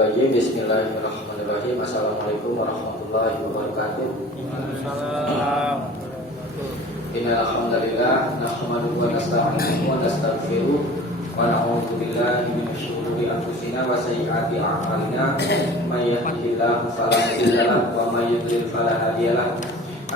Bismillahirrahmanirrahim. Bismillahirrahmanirrahim. Assalamualaikum warahmatullahi wabarakatuh. Waalaikumsalam. Innal hamdalillah nahmaduhu wa nasta'inuhu wa nastaghfiruh wa na'udzu billahi min shururi anfusina wa sayyiati a'malina. May yahdihillahu fala mudilla lahu wa may yudlil fala hadiya lahu.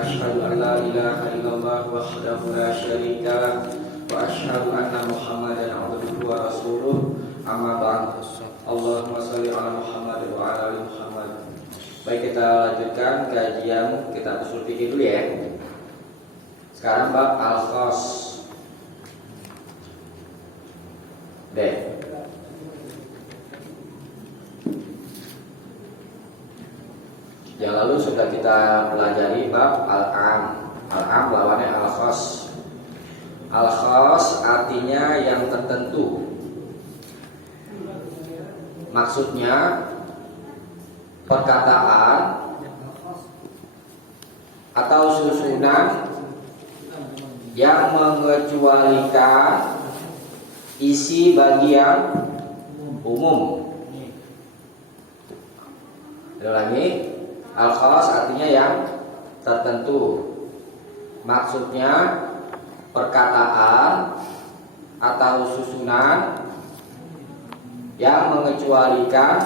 Asyhadu an la ilaha illallah wahdahu la syarika lahu wa asyhadu anna Muhammadan 'abduhu wa rasuluh. Amma ba'd. Allahumma shalli ala Muhammad wa ala ali Muhammad. Baik, kita lanjutkan kajian kitab usul fikih dulu ya. Sekarang bab al-khas. B. Yang lalu sudah kita pelajari bab al-am. Al-am lawannya al-khas. Al-khas artinya yang tertentu. Maksudnya perkataan atau susunan yang mengecualikan isi bagian umum. Ulangi, al-khas artinya yang tertentu. Maksudnya perkataan atau susunan yang mengecualikan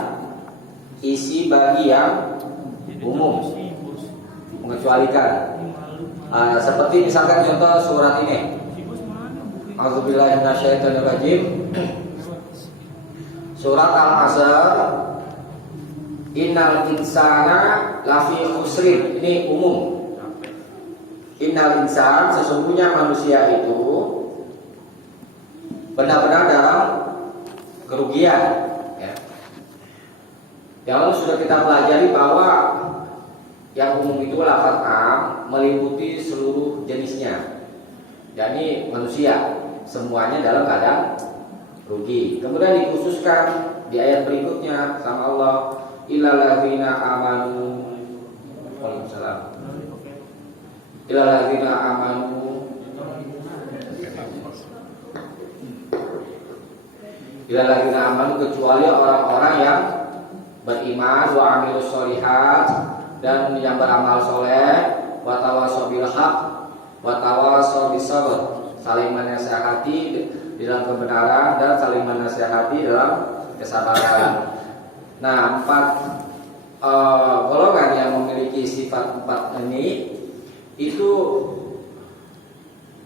isi bagian umum. Mengecualikan seperti misalkan contoh surat ini. A'udzubillahi minasyaitonirrajim. Surat Al-Asr. Innal insana lafi khusrin. Ini umum. Innal insan, sesungguhnya manusia itu benar-benar dalam kerugian ya. Yang lalu sudah kita pelajari bahwa yang umum itu lafaz am meliputi seluruh jenisnya, yakni manusia semuanya dalam keadaan rugi. Kemudian dikhususkan di ayat berikutnya sama Allah, illal ladzina amanu. Waalaikumsalam. Illal ladzina amanu. Bila lagi aman, kecuali orang-orang yang beriman wa amilus sholihat, dan yang beramal soleh, wa tawassaw bil haq wa tawassaw bis sabr, saling menasihati di dalam kebenaran dan saling menasihati dalam kesabaran. Nah, 4 golongan yang memiliki sifat 4 ini itu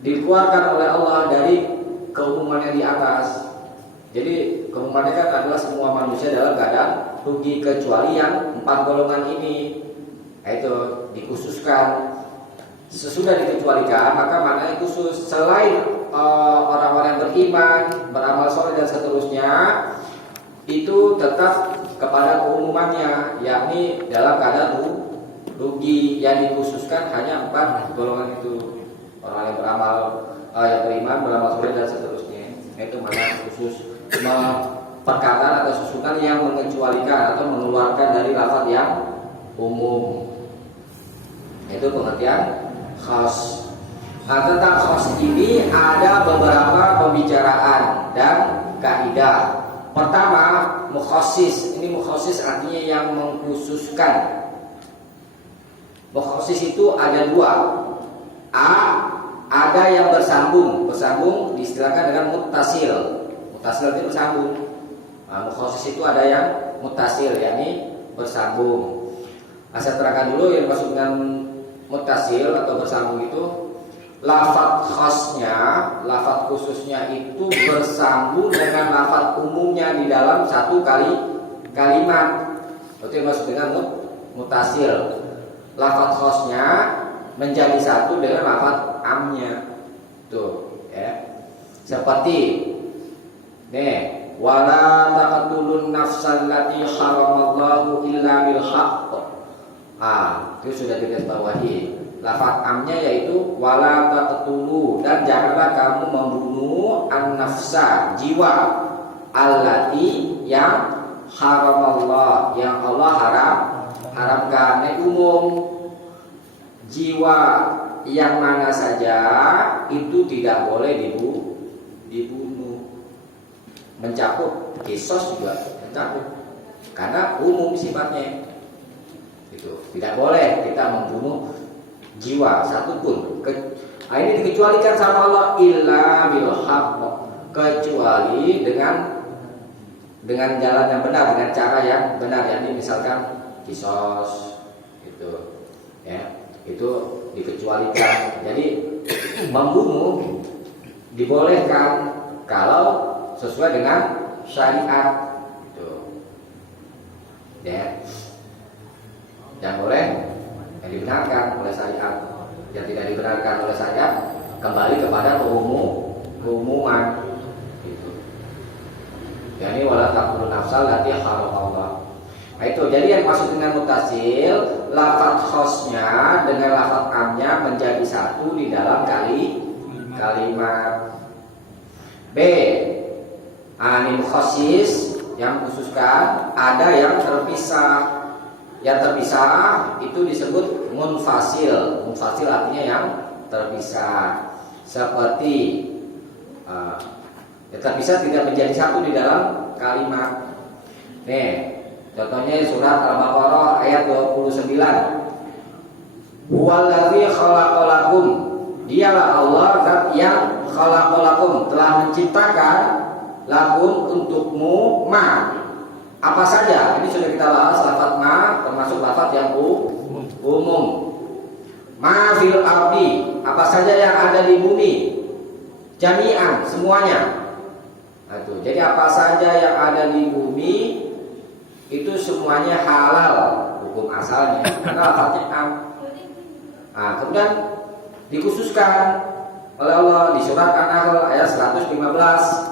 dikeluarkan oleh Allah dari keumuman yang di atas. Jadi keumumannya kan adalah semua manusia dalam keadaan rugi kecuali yang 4 golongan ini. Itu dikhususkan. Sesudah dikecualikan maka maknanya khusus. Selain orang-orang yang beriman, beramal soleh dan seterusnya, itu tetap kepada keumumannya, yakni dalam keadaan rugi. Yang dikhususkan hanya 4 golongan itu. Orang yang beramal, yang beriman, beramal soleh dan seterusnya. Itu makna khusus. Perkataan atau susunan yang mengecualikan atau mengeluarkan dari lafaz yang umum. Itu pengertian khas. Nah, tentang khas ini ada beberapa pembicaraan dan kaidah. Pertama, mukhassis. Ini mukhassis artinya yang mengkhususkan. Mukhassis itu ada 2. Ada yang bersambung. Bersambung diistilahkan dengan muttasil. Muttasil itu bersambung. Nah, mukhassis itu ada yang muttasil, yakni bersambung. Nah, saya terangkan dulu yang maksud dengan muttasil atau bersambung itu, lafaz khasnya, lafaz khususnya itu bersambung dengan lafaz umumnya di dalam satu kalimat. Itu yang maksud dengan muttasil. Lafaz khasnya menjadi satu dengan lafaz amnya. Tuh, ya. Seperti wala taqtulun nafsal lati haramallahu illa bil haqq. Itu sudah kita bawahi. Lafaz amnya yaitu wala taqtulu, dan janganlah kamu membunuh an-nafsa, jiwa, allati yang haramallah, yang Allah haramkan. Ini umum. Jiwa yang mana saja itu tidak boleh dibunuh. Mencakup kisos juga mencakup. karena umum sifatnya. Itu tidak boleh kita membunuh jiwa satupun. Ini dikecualikan sama Allah illa bil haqq, kecuali dengan jalan yang benar, dengan cara yang benar. Yakni misalkan kisos itu ya, itu dikecualikan. Jadi membunuh dibolehkan kalau sesuai dengan syariat itu ya, yang boleh yang dibenarkan oleh syariat. Yang tidak dibenarkan oleh syariat kembali kepada keumuman itu. Yani wala taqulu nafsal lati haram Allah. Nah itu, jadi yang maksud dengan mutasil, lafaz khosnya dengan lafaz amnya menjadi satu di dalam kalimat. B. Anil khosis, yang khususkan, ada yang terpisah. Yang terpisah itu disebut munfasil. Munfasil artinya yang terpisah. Seperti yang terpisah tidak menjadi satu di dalam kalimat. Nih, contohnya surat Al-Baqarah ayat 29. Huwallazi khalaqalakum. Dialah Allah zat yang khalaqalakum, telah menciptakan lakum untukmu ma. Apa saja? Ini sudah kita bahas lafaz ma, termasuk lafaz yang umum. Ma fil ardi, apa saja yang ada di bumi. Jami'an, semuanya. Nah, itu. Jadi apa saja yang ada di bumi itu semuanya halal hukum asalnya, karena lafaznya am. Nah, kemudian dikhususkan oleh Allah di surat An-Nahl ayat 115.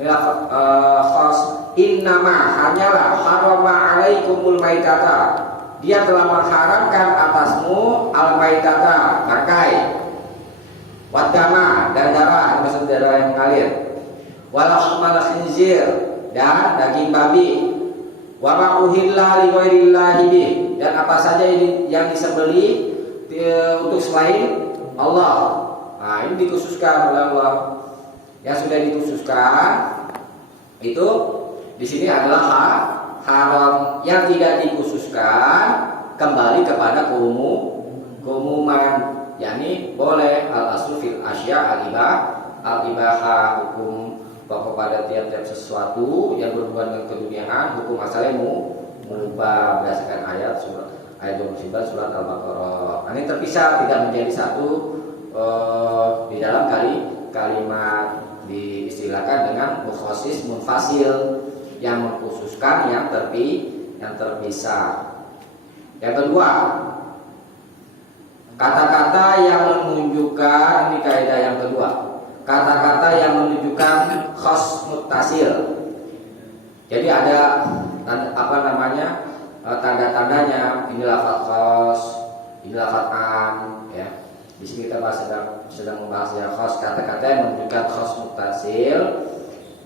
Khos innama hanyalah harama alaikumul maitata, dia telah mengharamkan atasmu al maitata, bangkai, wadama, dan darah, maksud darah yang mengalir, walahmal khinzir, dan daging babi, wa ma uhilla li ghairillahi bih, dan apa saja yang disembelih untuk selain Allah. Nah, ini dikhususkan oleh Allah. Yang sudah dikhususkan itu di sini adalah haram. Yang tidak dikhususkan kembali kepada keumuman, yakni boleh al aslu fil asya al ibaha, hukum pokok pada tiap-tiap sesuatu yang berhubungan dengan keduniaan, hukum asalnya mubah berdasarkan ayat 29 surat Al-Baqarah. Ini terpisah, tidak menjadi satu di dalam kalimat. Diistilahkan dengan mukhasis munfasil, yang mengkhususkan yang terpisah. Yang kedua, kata-kata yang menunjukkan, ini kaidah yang kedua, kata-kata yang menunjukkan khos muttasil. Jadi ada tanda-tandanya. Ini lafaz khos, ini lafaz am, ya. Di sini kita sedang membahas yang khos, kata-kata yang menunjukkan khos muttasil.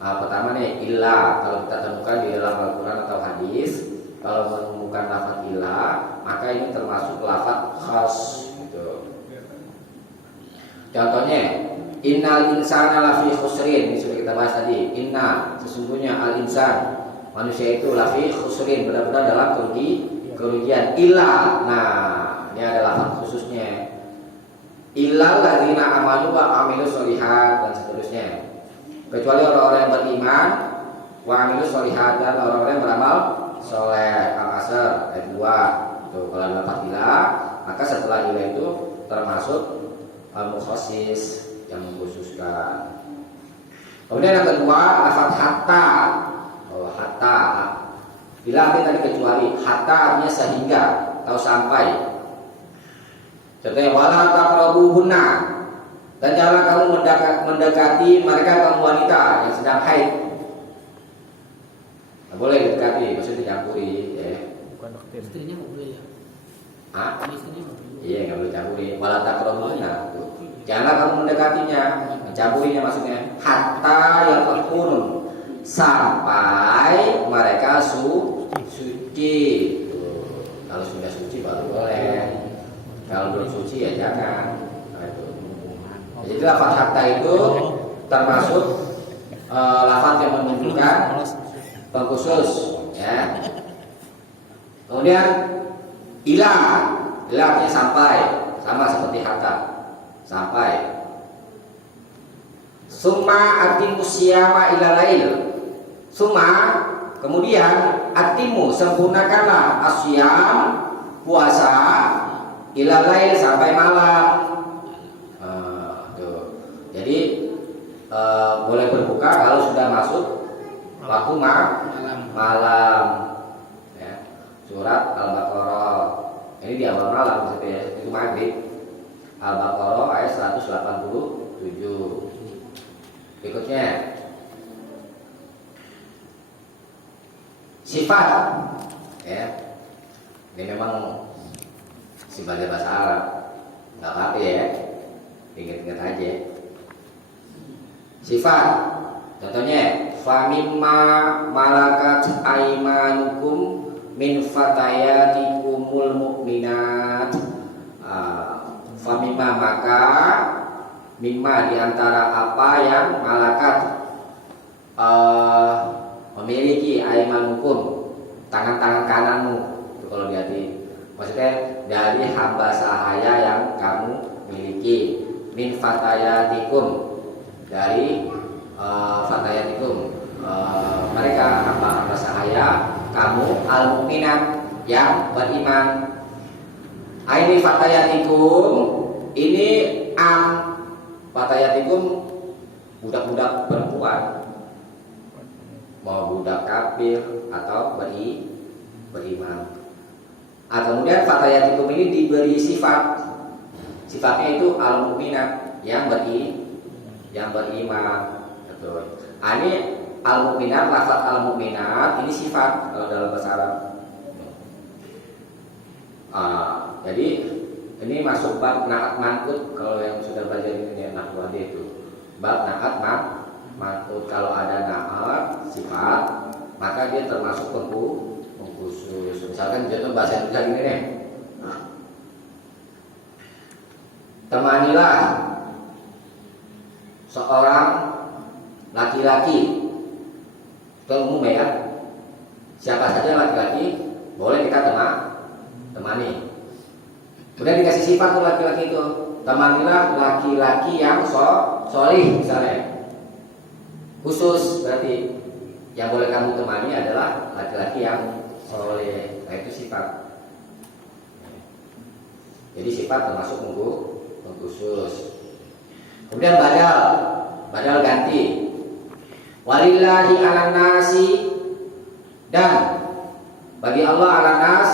Pertama nih, illa, kalau kita temukan di dalam Al-Quran atau hadis, kalau menemukan lafaz illa, maka ini termasuk lafaz khos gitu. Contohnya, innal insana lafi khusrin, ini sudah kita bahas tadi. Inna, sesungguhnya al-insan, manusia itu lafi khusrin, benar-benar dalam kerugian. Illa, nah ini adalah lafaz khususnya. Illal ladzina amanu wa amilus sholihat, dan seterusnya. Kecuali orang-orang yang beriman, wa amilus sholihat, dan orang-orang yang beramal soleh. Al-Asr ayat 2. Tuh, kalau lafaz illa, maka setelah illa itu termasuk al-mukhasis, yang mengkhususkan. Kemudian yang kedua, lafaz hatta. Hatta. Illa artinya tadi kecuali, hatta artinya sehingga atau sampai. Contohnya wala taqrabuhunna, dan janganlah kamu mendekati mereka, kaum wanita yang sedang haid. Tidak boleh didekati, maksudnya dicampuri, ya. Bukan dokter. Istrinya nggak boleh ya? Istrinya nggak boleh. Iya, nggak boleh campuri. Wala taqrabuhunna. Janganlah kamu mendekatinya, mencampurinya maksudnya. Hatta yatahurun, sampai mereka suci. Kalau sudah suci baru boleh. Kalau belum suci ya jangan. Nah, itu. Jadi lafaz hatta itu termasuk lafaz yang menunjukkan pengkhusus Ya. Kemudian ilah artinya sampai, sama seperti hatta, sampai. Summa atimu siyama ila lail. Summa kemudian atimu sempurnakanlah asyam puasa ila lail sampai malam. Tuh. Jadi boleh berbuka kalau sudah masuk waktu malam. Ya. Surat Al-Baqarah. Ini di awal malam maksudnya ya. Itu maghrib. Al-Baqarah ayat 187. Berikutnya sifat, ya. Ini memang sebagai bahasa Arab, nggak apa-apa ya, ingat-ingat aja. Sifat, contohnya, famimma malakat aimanukum min fatayatikumul mu'minat. Famimma maka mimma diantara apa yang malakat memiliki aimanukum, tangan-tangan kananmu. Itu kalau diarti, maksudnya dari hamba sahaya yang kamu miliki. Min fatayatikum, dari fatayatikum, mereka hamba sahaya kamu, al mukminat yang beriman. Ini fatayatikum, ini fatayatikum budak-budak perempuan, mau budak kafir atau beriman. Kemudian fatayatikum ini diberi sifat. Sifatnya itu al-mukminat yang beriman. Betul. Ini al-mukminat, lafaz al-mukminat ini sifat kalau dalam bahasa Arab. Jadi ini masuk bab naat manqut. Kalau yang sudah belajar ini nahwu itu bab naat manqut. Kalau ada naat sifat, maka dia termasuk pengkhusus. Misalkan contoh bahasa Indonesia gini nih. Temanilah seorang laki-laki. Itu umum ya. Siapa saja laki-laki boleh kita temani. Kemudian dikasih sifat tuh laki-laki itu, temanilah laki-laki yang solih misalnya. Khusus berarti yang boleh kamu temani adalah laki-laki yang soleh. Nah itu sifat. Jadi sifat termasuk khusus. Kemudian badal ganti. Walillahi 'alan nasi, dan bagi Allah 'alan nas,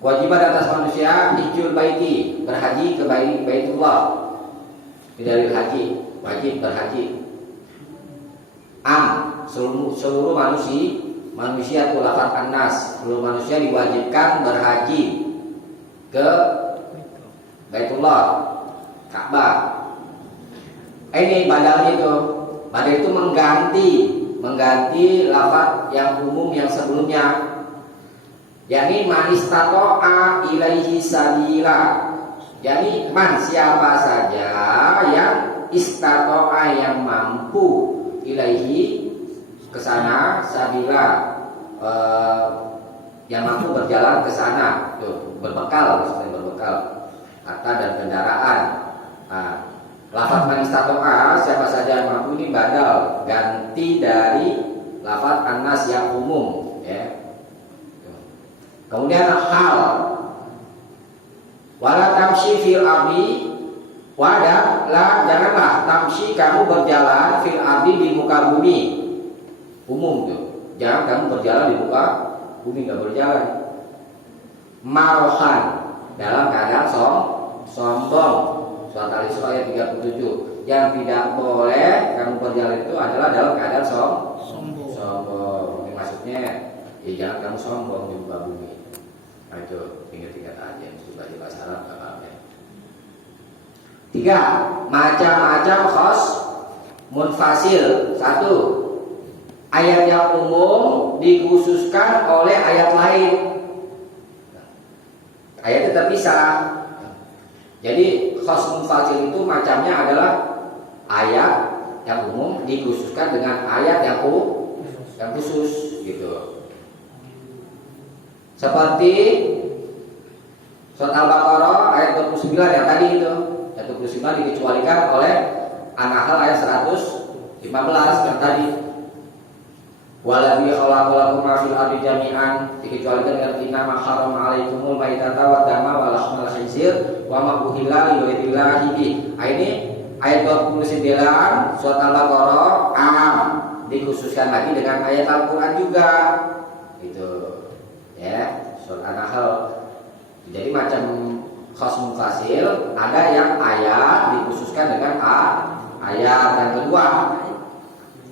kewajiban atas manusia hijjul baiti, berhaji ke Baitullah. Bidalil haji, wajib berhaji. Seluruh manusia itu lafaz an-nas, seluruh manusia diwajibkan berhaji ke Baitullah, Ka'bah. Ini badalnya itu. Badal itu mengganti lafaz yang umum yang sebelumnya. Yani man istata'a ilaihi sabila. Yani man siapa saja yang istata'a yang mampu ilaihi kesana sabila, yang mampu berjalan ke sana, berbekal, maksudnya berbekal harta dan kendaraan. Lafaz man istata'a siapa saja yang mampu ini badal, ganti dari lafaz an-nas yang umum, ya. Kemudian hal wala tamshi fil ardi, janganlah tamshi kamu berjalan fil ardi di muka bumi. Umum tuh. Jangan kamu berjalan di muka bumi, enggak berjalan. Marohan, dalam keadaan sombong. Surat Al-Isra ayat 37. Yang tidak boleh kamu berjalan itu adalah dalam keadaan sombong. Ini maksudnya ya jangan kamu sombong di muka bumi. Nah itu ingat-ingat aja, mesti belajar bahasa Arab ya. 3. Macam-macam khos munfasil. 1. Ayat yang umum dikhususkan oleh ayat lain. Ayatnya terpisah. Jadi khos munfasil itu macamnya adalah ayat yang umum dikhususkan dengan ayat yang khusus. gitu. Seperti surat Al-Baqarah ayat 29 yang tadi itu, ayat 29 dikecualikan oleh An-Nahl ayat 115 yang tadi. Waladzi khalaqalakum ma fil ardi jami'an, dikecualikan dengan inna ma harrama 'alaikumul maitata wad dama wa lahmal khinzir wa ma uhilla li ghairillahi bih. Ini ayat 29 surat Al-Baqarah dikhususkan lagi dengan ayat Al-Qur'an juga. Gitu. Ya, surat An-Nahl. Jadi macam khas mufasil, ada yang ayat dikhususkan dengan ayat. Dan kedua,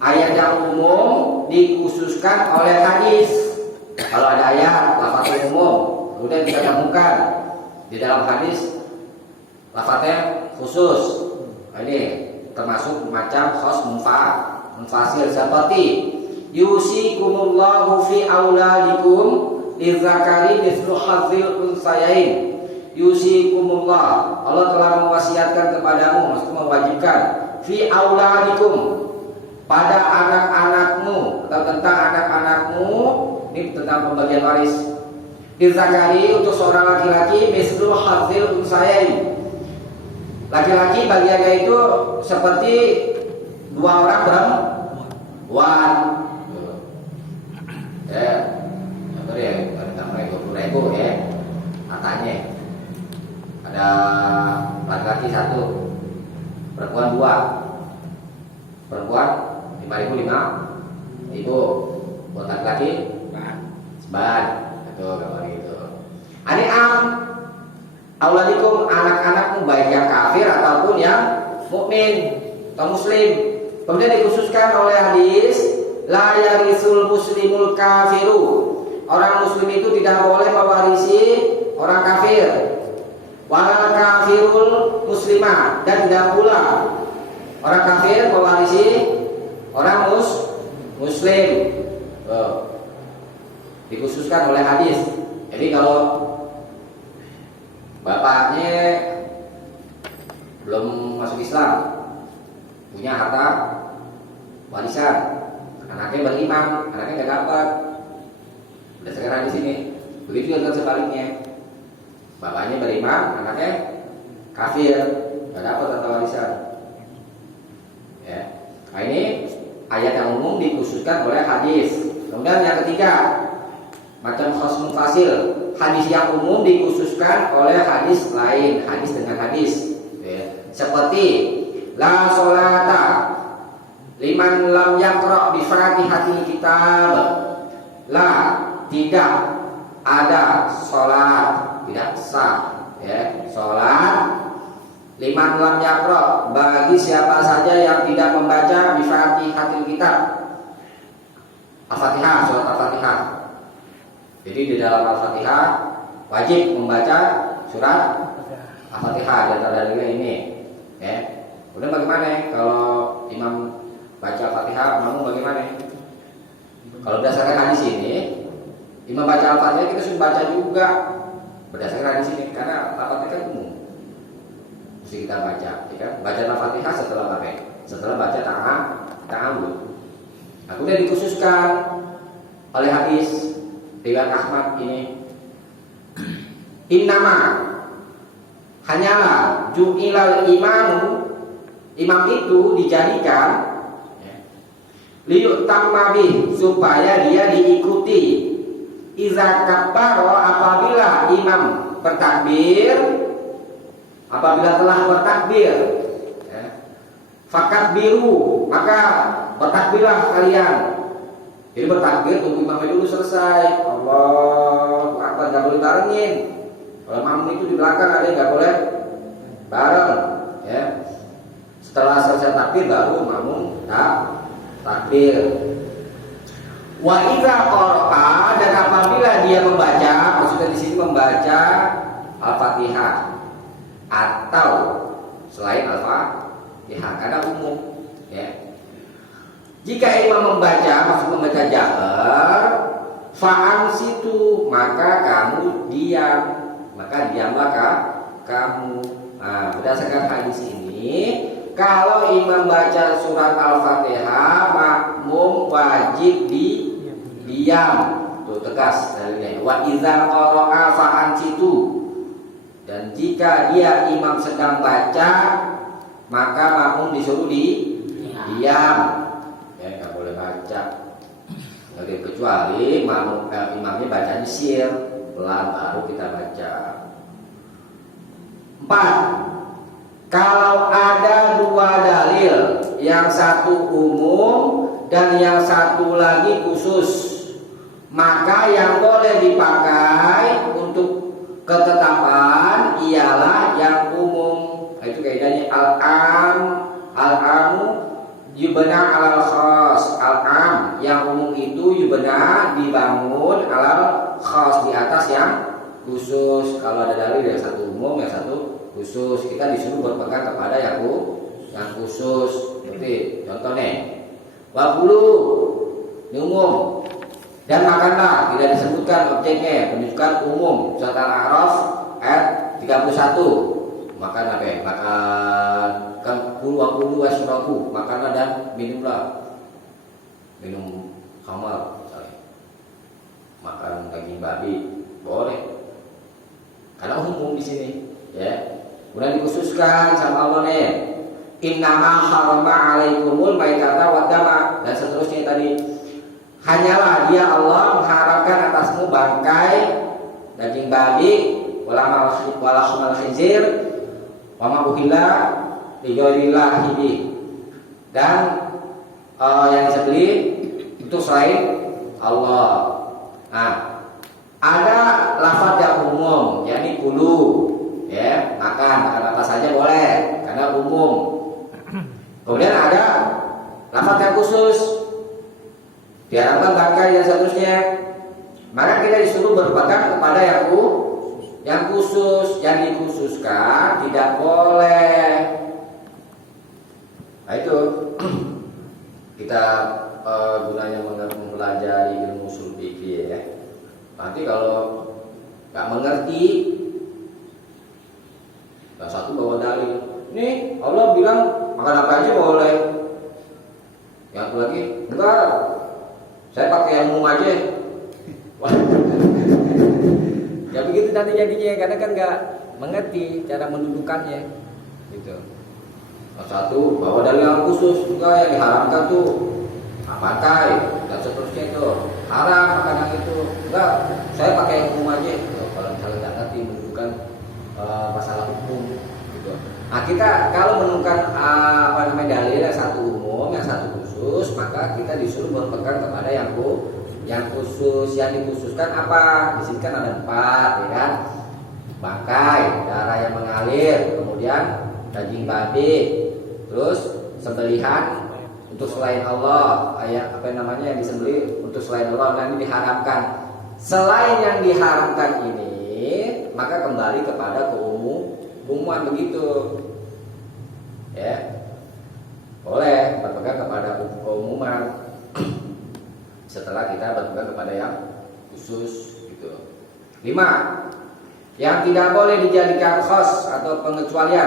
ayat yang umum dikhususkan oleh hadis. Kalau ada ayat lafaz umum, kemudian kita temukan di dalam hadis lafaznya khusus. Ini termasuk macam khas mufasil seperti yusikumullahu fi auladikum lidzakari mithlu hadzil unsayain. Yusikumullah, Allah telah mewasiatkan kepadamu, maksudnya mewajibkan, fi auladikum, pada anak-anakmu atau tentang anak-anakmu. Ini tentang pembagian waris. Lidzakari, untuk seorang laki-laki, mithlu hadzil unsayain, laki-laki bagiannya itu seperti dua orang perempuan. Ya, betul ya, tambah 20.000 ya. Katanya ada laki-laki 1, perempuan 2. Perempuan 5.005, ibu buat laki-laki seban. Betul kalau gitu. Auladikum, anak-anakmu baik yang kafir ataupun yang mukmin atau muslim. Kemudian dikhususkan oleh hadis la yarisul muslimul kafiru, orang muslim itu tidak boleh mewarisi orang kafir. Wala kafirul muslimah, dan tidak pula orang kafir mewarisi orang muslim. Dikhususkan oleh hadis. Jadi kalau bapaknya belum masuk Islam, punya harta warisan, anaknya beriman, anaknya nggak dapat. Berdasarkan hadis ini. Begitu juga sebaliknya, bapaknya beriman, anaknya kafir, nggak dapat harta warisan. Ya. Nah, ini ayat yang umum dikhususkan oleh hadis. Kemudian yang ketiga, macam khas mufasil, hadis yang umum dikhususkan oleh hadis lain, hadis dengan hadis. Ya. Seperti la sholata liman lam yaqra bi fatihatil kitab. La, tidak ada sholat, tidak sah, ya, sholat liman lam yaqra, bagi siapa saja yang tidak membaca bi fatihatil kitab. Al-Fatihah, surat Al-Fatihah. Jadi di dalam Al-Fatihah wajib membaca surat Al-Fatihah, di antara dalilnya ini. Ya. Kemudian bagaimana kalau imam baca Al-Fatihah, makmum bagaimana? Kalau berdasarkan hadis ini, imam baca Al-Fatihah kita sudah baca juga berdasarkan hadis ini, karena Al-Fatihah kan umum. Mesti kita baca, ya kan? Baca Al-Fatihah setelah apa? Setelah baca ta'awud. Nah, kemudian dikhususkan oleh hadis riwayat Ahmad ini, innama, hanyalah ju'ilal imamu, imam itu dijadikan liyutamma bih, supaya dia diikuti. Iza kabbaro, apabila imam bertakbir, apabila telah bertakbir, ya, fakabbiru, maka bertakbirlah kalian. Jadi bertakbir tunggu imamnya dulu selesai. Allahu Akbar, nggak boleh barengin. Kalau makmum itu di belakang ada yang nggak boleh bareng. Ya. Setelah selesai takbir baru makmum takbir. Wa idza qara'a, dan apabila dia membaca, maksudnya di sini membaca Al-Fatihah atau selain Al-Fatihah, karena umum, ya. Jika imam membaca, maksud membaca jahar, fa'an situ, maka kamu diam, maka diamlah kamu. Nah, berdasarkan hadis ini, kalau imam baca surat Al-Fatihah, makmum wajib diam, tuh tegas dalilnya. Wa idza qara'a fa'ansitu, dan jika dia imam sedang baca maka makmum disuruh diam, ya nggak boleh baca. Kecuali imamnya bacanya sir, pelan baru kita baca. 4. Kalau ada dua dalil, yang satu umum dan yang satu lagi khusus, maka yang boleh dipakai untuk ketetapan ialah yang umum. Itu kaidahnya al-amu yubna alal khas. Al-am yang umum itu yubna dibangun alal khas, di atas yang khusus. Kalau ada dalil yang satu umum, yang satu khusus, kita disuruh berpegang kepada yang khusus. Seperti contohnya wabulu ini umum, dan makanlah tidak disebutkan objeknya, menunjukkan umum. Surat Al-A'raf ayat 31. Makan apa ya? Makan kan kulu wasrabu, makanlah dan minumlah. Minum khamar misalnya. Makan daging babi boleh, karena umum di sini, ya. Kemudian dikhususkan sama Allah nih, innama harama alaikumul maitata wad dama, dan seterusnya tadi. Hanyalah dia Allah mengharamkan atasmu bangkai, daging babi, walahmal khinzir, wa ma uhilla li ghairillahi bi, dan yang disembelih untuk selain Allah. Nah, ada lafaz yang umum, yakni kulu, ya, makan apa saja boleh karena umum. Kemudian ada lafaz yang khusus, diharapkan bangkai dan seterusnya. Maka kita disuruh berpegang kepada yang khusus, yang dikhususkan tidak boleh. Nah itu kita gunanya mempelajari ilmu ushul fikih, ya. Nanti kalau nggak mengerti, yang satu bawa dalil, nih Allah bilang makan apa aja boleh, yang satu lagi enggak, saya pakai yang umum aja. Ya begitu nanti jadinya, karena kan nggak mengerti cara mendudukannya, gitu. Yang satu bawa dalil yang khusus, juga yang diharamkan tuh pakai dan seterusnya itu haram makanan itu. Enggak, saya pakai yang umum aja. Kalau misalnya nggak ngerti mendudukan masalah hukum, gitu. Nah kita kalau menemukan dalil yang satu umum, yang satu khusus, maka kita disuruh berpegang kepada yang khusus. Yang dikhususkan apa? Di sini kan ada 4, ya kan? Bangkai, darah yang mengalir, kemudian daging babi, terus sembelihan untuk selain Allah, yang disembelih untuk selain Allah, nanti diharamkan. Selain yang diharamkan ini, maka kembali kepada keumuman, begitu, ya. Boleh berpegang kepada keumuman setelah kita berpegang kepada yang khusus, gitu. 5. Yang tidak boleh dijadikan khas atau pengecualian